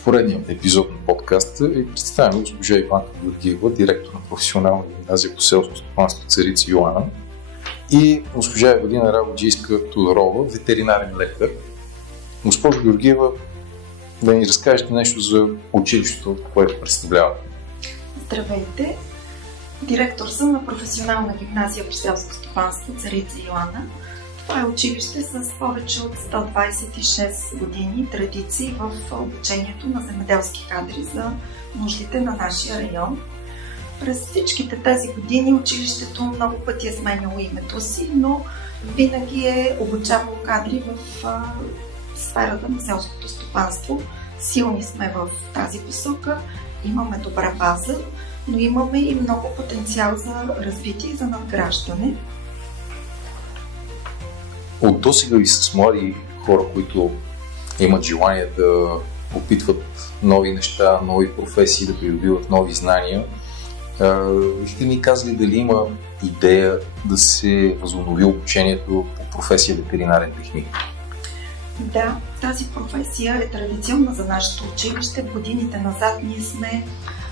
В поредния епизод на подкаста ви представяме госпожа Иванка Георгиева, директор на професионална гимназия по селско стопанство Царица Йоана, и госпожа Евелина Рабоджийска Тодорова, ветеринарен лекар. Госпожо Георгиева, да ни разкажете нещо за училището, което представлявате. Здравейте! Директор съм на професионална гимназия по селско стопанство Царица Йоана. Това е училище с повече от 126 години традиции в обучението на земеделски кадри за нуждите на нашия район. През всичките тези години училището много пъти е сменяло името си, но винаги е обучавало кадри в сферата на селското стопанство. Силни сме в тази посока, имаме добра база, но имаме и много потенциал за развитие и за надграждане. От досега и с млади хора, които имат желание да опитват нови неща, нови професии, да придобиват нови знания, бихте ни казали дали има идея да се възобнови обучението по професия ветеринарен техник? Да, тази професия е традиционна за нашето училище. В годините назад ние сме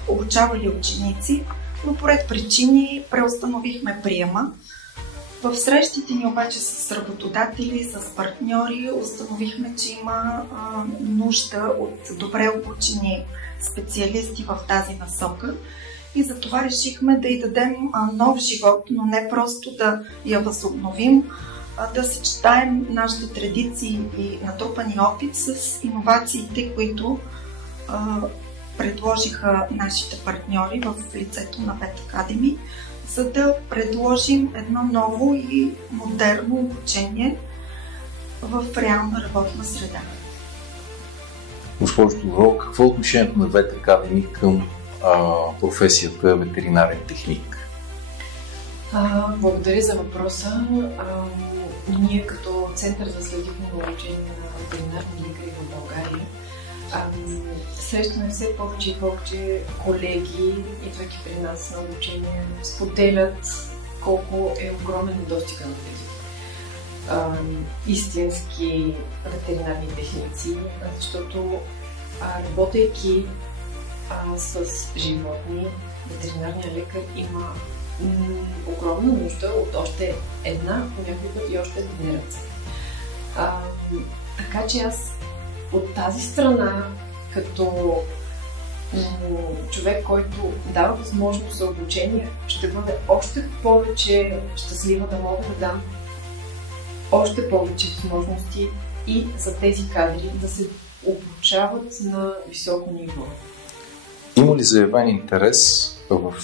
обучавали ученици, но по ред причини преустановихме приема. В срещите ни обаче с работодатели, с партньори установихме, че има нужда от добре обучени специалисти в тази насока и затова решихме да й дадем нов живот, но не просто да я възобновим, да съчетаем нашите традиции и натрупани опит с иновациите, които предложиха нашите партньори в лицето на Vet Academy, за да предложим едно ново и модерно обучение в реална работна среда. Госпожо Тодорова, какво е отношението на Vet Academy към професията ветеринарен техник? Благодаря за въпроса. Ние като Център за следдипломно обучение на ветеринарни лекари в България срещаме все повече и повече колеги, идвайки при нас на обучение, споделят колко е огромен недостига на тези истински ветеринарни техници, защото работейки с животни, ветеринарният лекар има огромна нужда от още една, понякога път и още генерация. Така че аз от тази страна, като човек, който дава възможност за обучение, ще бъде още повече щастлива да мога да дам още повече възможности и за тези кадри да се обучават на високо ниво. Има ли заявен интерес в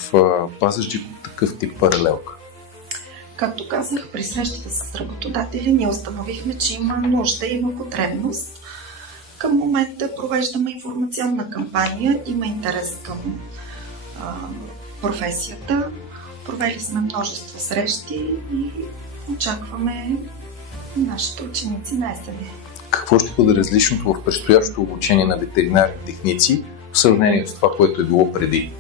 Пазарджик от такъв тип паралелка? Както казах, при срещите с работодатели ние установихме, че има нужда, има потребност. Към момента провеждаме информационна кампания, има интерес към професията. Провели сме множество срещи и очакваме нашите ученици на есен. Какво ще бъде различното в предстоящото обучение на ветеринарни техници в сравнение с това, което е било преди?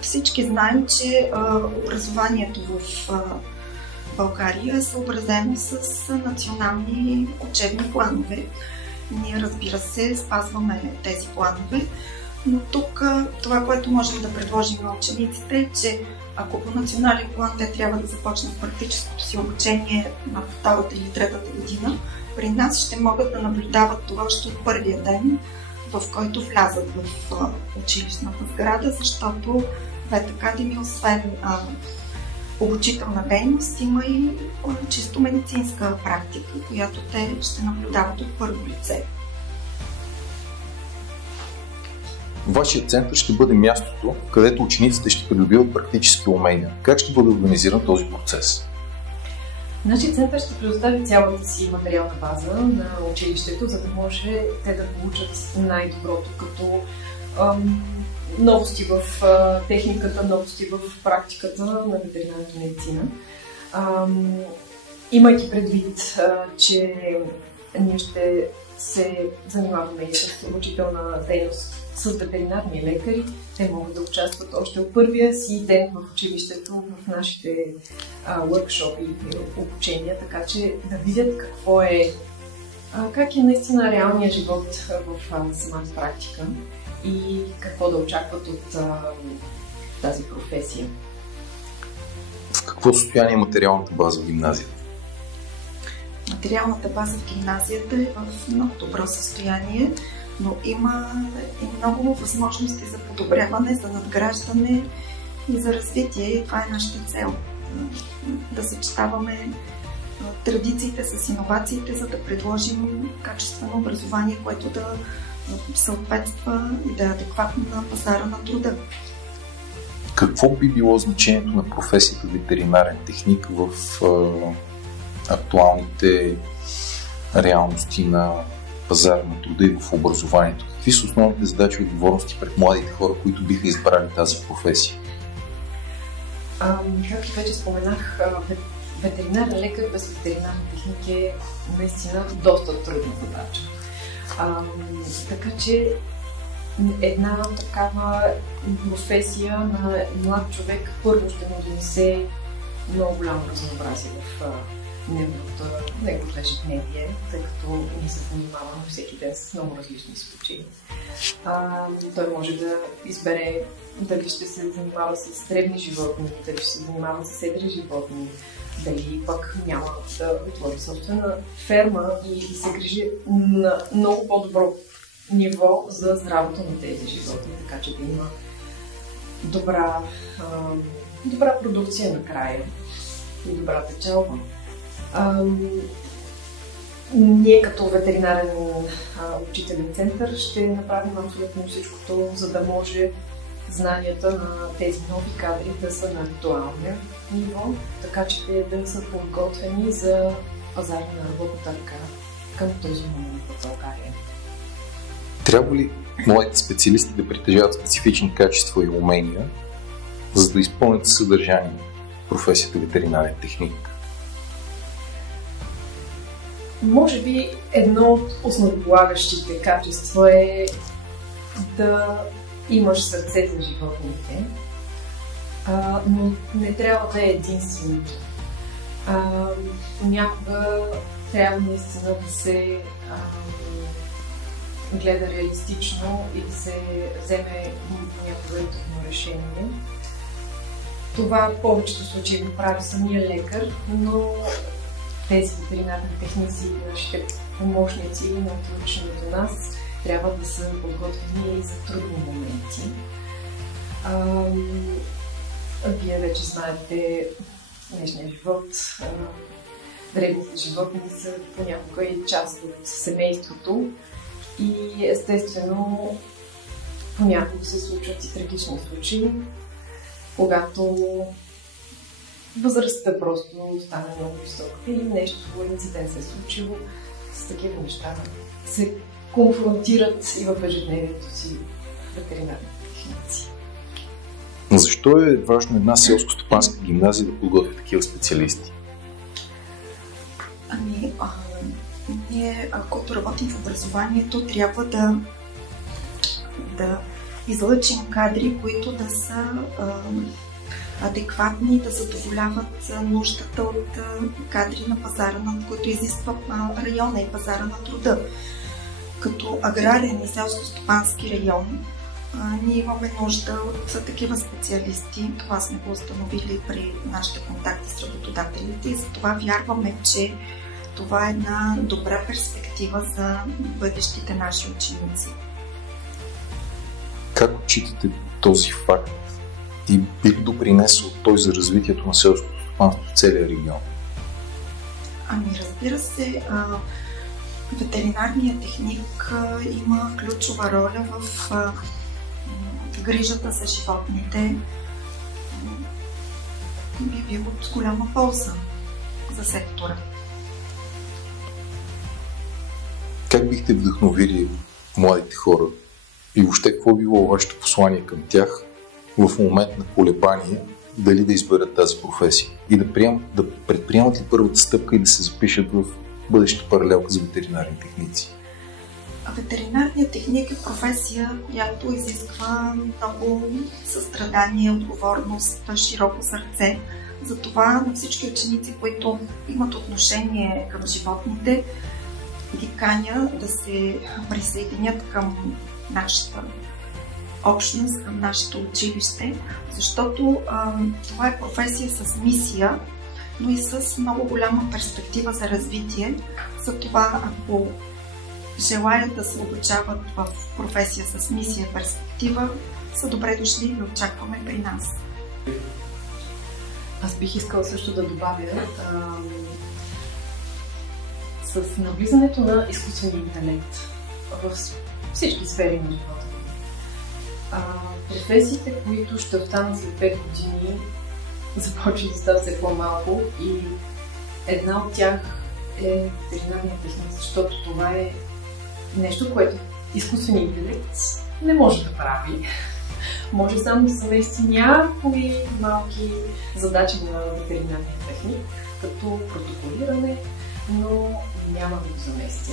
Всички знаем, че образованието в България е съобразено с национални учебни планове. Ние, разбира се, спазваме тези планове, но тук това, което можем да предложим на учениците е, че ако по национален план те трябва да започнат практическото си обучение на втората или третата година, при нас ще могат да наблюдават това още от първия ден, в който влязат в училищната сграда, защото Vet Academy, освен обучителна дейност, има и чисто медицинска практика, която те ще наблюдават от първо лице. Вашият център ще бъде мястото, където учениците ще придобиват практически умения. Как ще бъде организиран този процес? Нашият център ще предостави цялата си материална база на училището, за да може те да получат най-доброто, като новости в техниката, новости в практиката на ветеринарната медицина. Имайки предвид, че ние ще се занимаваме и с обучителна дейност с ветеринарни лекари, те могат да участват още от първия си ден в училището, в нашите workshop и обучения, така че да видят какво е Как е наистина реалният живот в самата практика и какво да очакват от тази професия? В какво състояние е материалната база в гимназията? Материалната база в гимназията е в много добро състояние, но има и много възможности за подобряване, за надграждане и за развитие. И това е нашата цел. Да съчетаваме традициите с иновациите, за да предложим качествено образование, което да съответства и да е адекватно на пазара на труда. Какво би било значението на професията ветеринарен техник в актуалните реалности на пазара на труда и в образованието? Какви са основните задачи и отговорности пред младите хора, които биха избрали тази професия? Както вече споменах, ветеринарен лекар без ветеринарен техник е наистина доста трудна задача. Така че една такава професия на млад човек първо ще му донесе много голямо разнообразие в неговото ежедневие, тъй като ни се занимава всеки ден с много различни случаи. Той може да избере дали ще се занимава с дребни животни, дали ще се занимава с едри животни, дали пък няма да отвори собствена ферма и се грижи на много по-добро ниво за здравето на тези животни, така че да има добра продукция накрая и добра печалба. Ние като ветеринарен обучителен център ще направим абсолютно всичкото, за да може знанията на тези нови кадри да са на актуално ниво, така че те да са подготвени за пазара на работната ръка към този момент в България. Трябва ли младите специалисти да притежават специфични качества и умения, за да изпълнят съдържание в професията ветеринарен техник? Може би едно от основополагащите качества е да имаш сърце за животните, но не трябва да е единственото. Понякога трябва наистина да се гледа реалистично и да се вземе някакво трудно решение. Това в повечето случаи го прави самия лекар, но тези ветеринарни техници и нашите помощници на отлични до нас трябва да са подготвени и за трудни моменти. Вие вече знаете днешния живот. Дребните животни са понякога и част от семейството и естествено понякога се случват и трагични случаи, когато възрастта просто стане много висока или нещо, инцидент се е случило, с такива неща се конфронтират и в ежедневието си ветеринарни техници. Защо е важно една селско-стопанска гимназия да подготви такива специалисти? Ние, ако работим в образованието, трябва да излъчим кадри, които да са адекватни, да задоволяват нуждата от кадри на пазара, на които изисква района и пазара на труда. Като аграрен и селско-стопански район, ние имаме нужда от такива специалисти. Това сме го установили при нашите контакти с работодателите и затова вярваме, че това е една добра перспектива за бъдещите наши ученици. Как отчитате този факт и би ли допринесъл той за развитието на селското стопанство в целия регион? Разбира се, ветеринарният техник има ключова роля в грижата за животните. Би бил от голяма полза за сектора. Как бихте вдъхновили младите хора и въобще какво би било вашето послание към тях в момент на колебание дали да изберат тази професия и да предприемат ли първата стъпка и да се запишат в бъдеща паралелка за ветеринарни техници? Ветеринарният техник е професия, която изисква много състрадание, отговорност, широко сърце. Затова на всички ученици, които имат отношение към животните, ги каня да се присъединят към нашата общност, към нашето училище, защото това е професия с мисия, но и с много голяма перспектива за развитие. Затова, ако желаят да се обучават в професия с мисия и перспектива, са добре дошли и очакваме при нас. Аз бих искала също да добавя с навлизането на изкуствения интелект в всички сфери на живота. Професиите, които ще останат след 5 години, започват да стават все по-малко и една от тях е ветеринарният техник, защото това е нещо, което изкуственият интелект не може да прави. Може само да замести някои малки задачи на ветеринарния техник, като протоколиране, но няма да го замести.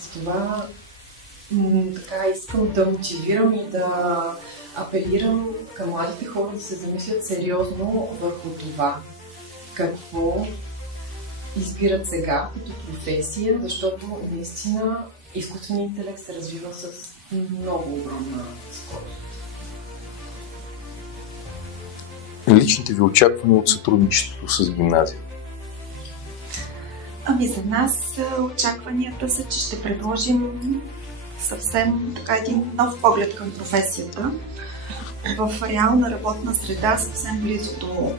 Затова така искам да мотивирам и да апелирам към младите хора да се замислят сериозно върху това какво избират сега като професия, защото наистина изкуственият интелект се развива с много огромна скорост. Личните ви очаквания от сътрудничеството с гимназия? За нас очакванията са, че ще предложим съвсем така един нов поглед към професията в реална работна среда, съвсем близо до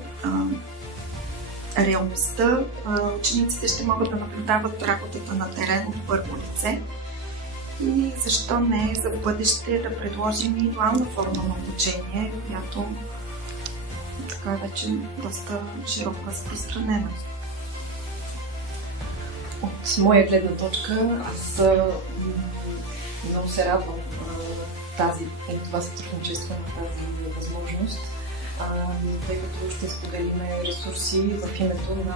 реалността. Учениците ще могат да наблюдават работата на терен от първо лице и защо не за бъдеще да предложим и дуална форма на обучение, която така вече доста широко разпространена. От моя гледна точка, аз много се радвам това сътрудничество на тази възможност, тъй като ще споделим ресурси в името на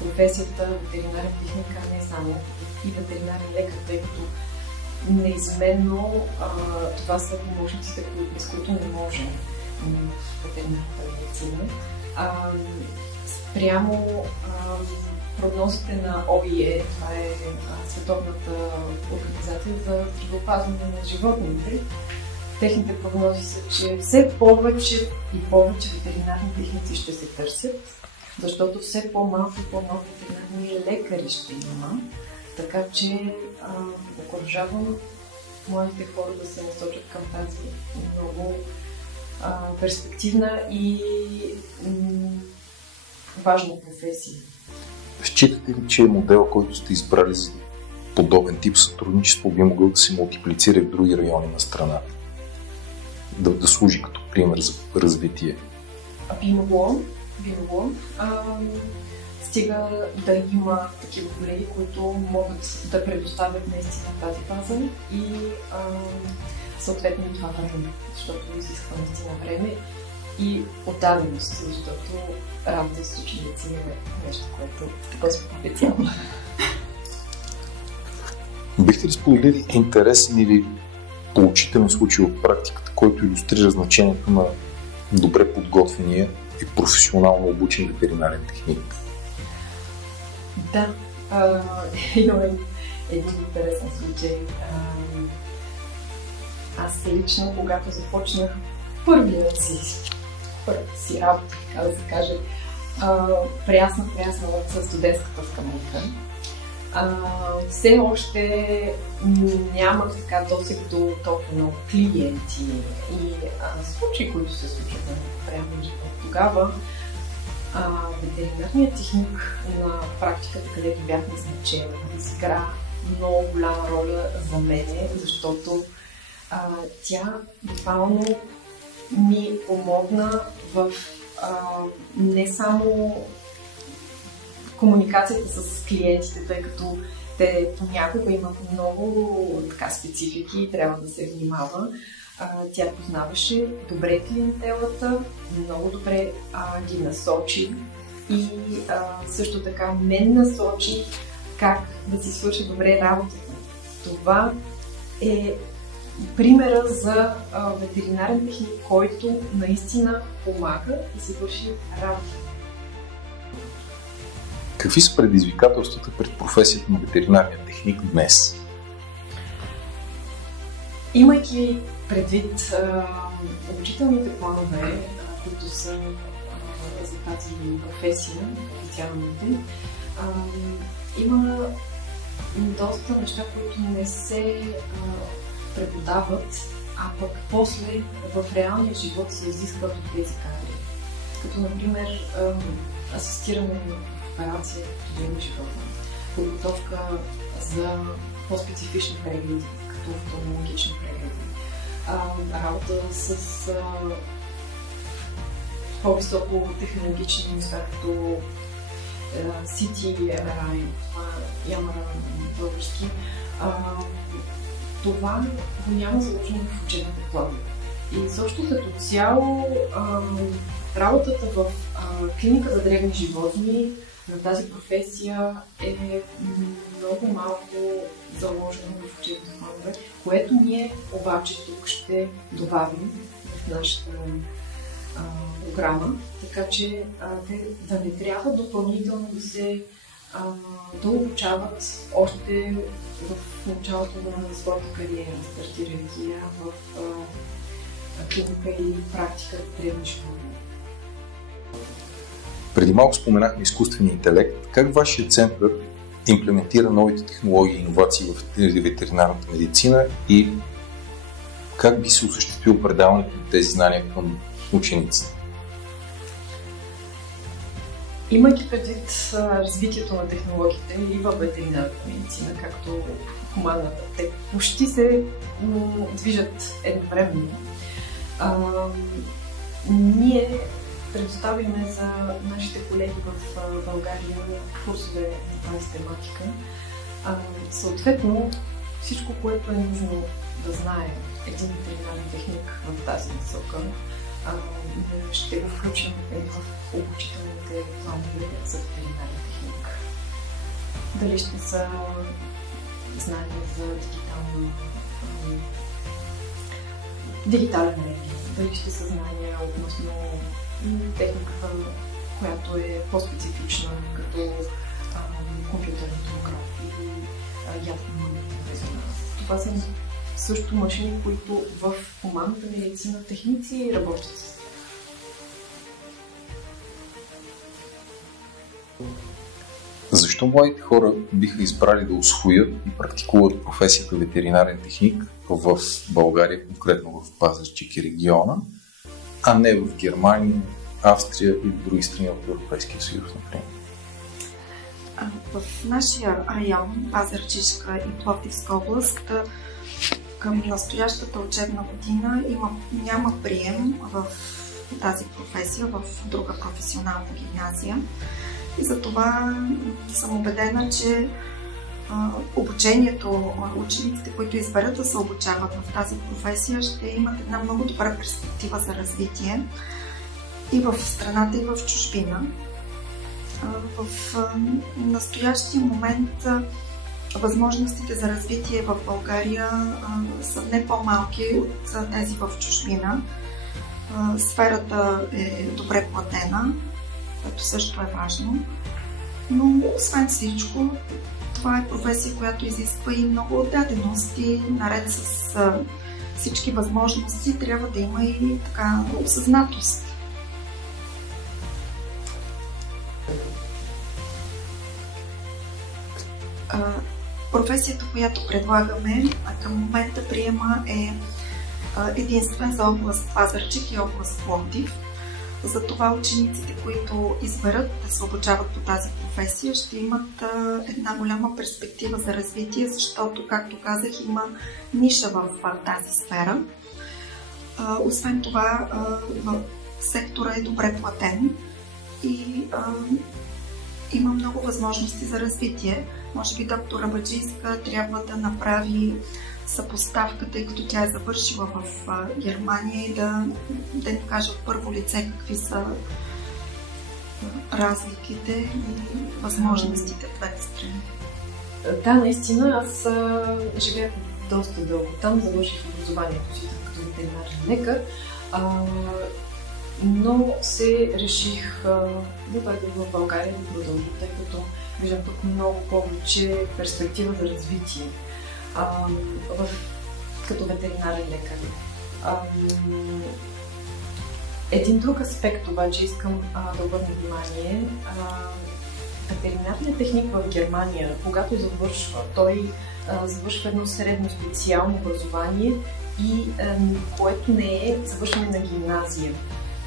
професията ветеринарен техник, а не само и ветеринарен лекар, тъй като неизменно това са помощниците, без които не можем в ветеринарната медицина. Спрямо прогнозите на ОИЕ, това е Световната организация за здравеопазване на животните, техните прогнози са, че все повече и повече ветеринарни техници ще се търсят, защото все по-малко и по-малко ветеринарни лекари ще има. Така че окуражавам младите хора да се насочат към тази много перспективна и важна професия. Считате ли, че модел, който сте избрали за подобен тип сътрудничество, би могъл да се мултиплицира в други райони на страната? Да служи като пример за развитие? Би могло. Стига да има такива колеги, които могат да предоставят наистина тази база и съответно това време, защото изисква наистина време и отдаденост, защото работа с ученици е нещо, което е доста специално. Бихте ли споделили интересен или поучителен случай от практиката, който илюстрира значението на добре подготвения и професионално обучен ветеринарен техник? Да, имаме един интересен случай. Аз лично, когато започнах първата си работа, така да се каже, прясна с студентската скамейка. Все още нямах така досег до толкова много клиенти и случаи, които се случват на реалния живот. Тогава ветеринарният техник на практиката, където бях назначена, изигра много голяма роля за мене, защото тя буквално ми помогна в не само комуникацията с клиентите, тъй като те понякога имат много специфики и трябва да се внимава. Тя познаваше добре клиентелата, много добре ги насочи и също така мен насочи как да си свърши добре работата. Това е примера за ветеринарен техник, който наистина помага и си върши работа. Какви са предизвикателствата пред професията на ветеринарния техник днес? Имайки предвид обучителните планове, които са за тази професия, официалните, има доста неща, които не се преподават, а пък после в реалния живот се изискват от тези кадри. Като, например, асистиране в операция в древни животни, подготовка за по-специфични прегледи, като офталмологични прегледи, работа с по-високо технологични неща, като CT, MRI, ямара на български. Това го няма заложено в учебните планове. И също като цяло работата в клиника за древни животни на тази професия е много малко заложено в учебните планове, което ние обаче тук ще добавим в нашата програма, така че те да не трябва допълнително да се обучават още в началото на своята кариера, стартирайки в клиника и практика в древни животни. Преди малко споменахме изкуствения интелект. Как вашия център имплементира новите технологии и иновации в ветеринарната медицина и как би се осъществило предаването на тези знания към учениците? Имайки предвид развитието на технологиите и във ветеринарната медицина, както хуманната, те почти се движат едновременно. Ние предоставяме за нашите колеги в България курсове на тази тематика. Съответно, всичко, което е нужно да знае един ветеринарен техник в тази насока, ще го включим в обучителните планове за ветеринарен техник. Дали ще са знания за дигитален регион, дали ще са знания относно техниката, която е по-специфична, като компютърна томография и ядомагнитен резонанс. Това са също машини, които в хуманната медицина техници работят с. Защо младите хора биха избрали да усвоят и практикуват професията ветеринарен техник в България, конкретно в Пазарджик и региона, а не в Германия, Австрия или други страни от Европейския съюз, например? В нашия район, Пазарджишка и Пловдивска област, към настоящата учебна година няма прием в тази професия в друга професионална гимназия. И затова съм убедена, че обучението, учениците, които изберат да се обучават в тази професия, ще имат една много добра перспектива за развитие и в страната, и в чужбина. В настоящия момент възможностите за развитие в България са не по-малки от тези в чужбина. Сферата е добре платена, което също е важно, но освен всичко, това е професия, която изисква и много отдаденост и наред с всички възможности трябва да има и така осъзнатост. Професията, която предлагаме, към момента приема е единствен за област Пазарджик и област Пловдив. Затова учениците, които изберат да се обучават по тази професия, ще имат една голяма перспектива за развитие, защото, както казах, има ниша в тази сфера. Освен това, сектора е добре платен и има много възможности за развитие. Може би доктор Абаджийска трябва да направи съпоставка, тъй като тя е завършила в Германия и да ни каже от първо лице какви са разликите и възможностите в двете страни. Да, наистина, аз живеях доста дълго там, завърших образованието си като ветеринарен лекар но се реших да дойда в България да продължа, тъй като виждам тук много повече перспектива за развитие като ветеринарен лекар. Един друг аспект обаче искам да обърна внимание. Ветеринарният техник в Германия, когато завършва, той завършва едно средно специално образование и което не е завършване на гимназия.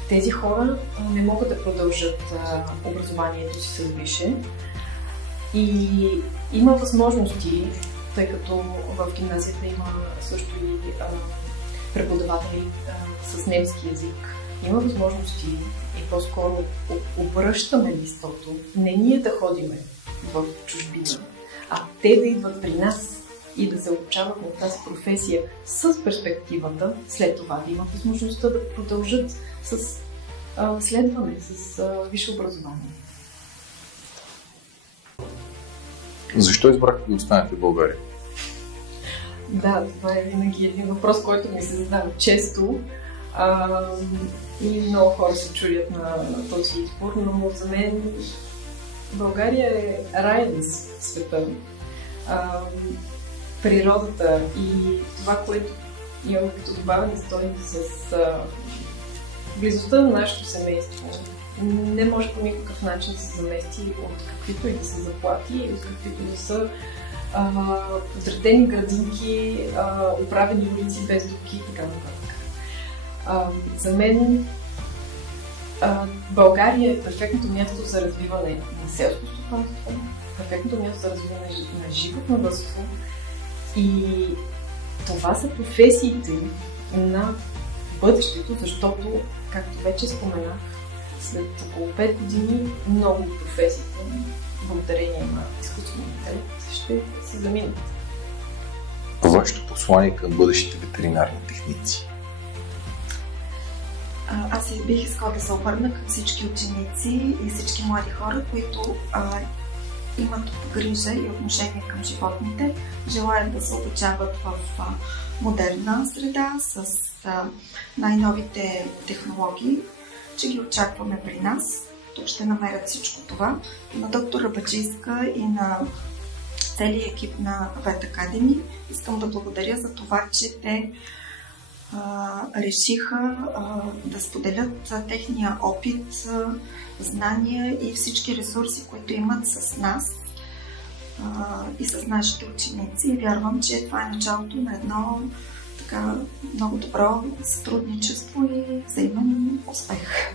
Тези хора не могат да продължат образованието си с висше и има възможности, тъй като в гимназията има също и преподаватели с немски език. Има възможности и по-скоро обръщаме листото. Не ние да ходиме в чужбина, а те да идват при нас и да се обучават на тази професия с перспективата, след това да имат възможността да продължат с следване, с висше образование. Защо избрахте да останете в България? Да, това е винаги един въпрос, който ми се задава често. И много хора се чудят на този избор, но за мен България е рай на света. Природата и това, което имам като добавена стойност с близостта на нашето семейство, не може по никакъв начин да се замести от каквито и да са заплати, от каквито и да са подредени градинки, управени улици без дупки и така нататък. За мен България е перфектното място за развиване на селско стопанство, перфектното място за развиване на животновъдство и това са професиите на бъдещето, защото, както вече споменах, след около 5 години много професиите, благодарение на изкуствения интелект, ще се заминат. Вашето послание към бъдещите ветеринарни техници? Аз бих искала да се обърна към всички ученици и всички млади хора, които имат грижа и отношение към животните, желаят да се обучават в модерна среда с най-новите технологии, че ги очакваме при нас. Тук ще намерят всичко това. На доктор Рабаджийска и на целият екип на Vet Academy искам да благодаря за това, че те решиха да споделят техния опит, знания и всички ресурси, които имат с нас и с нашите ученици. Вярвам, че това е началото на едно така много добро сътрудничество и взаимен успех.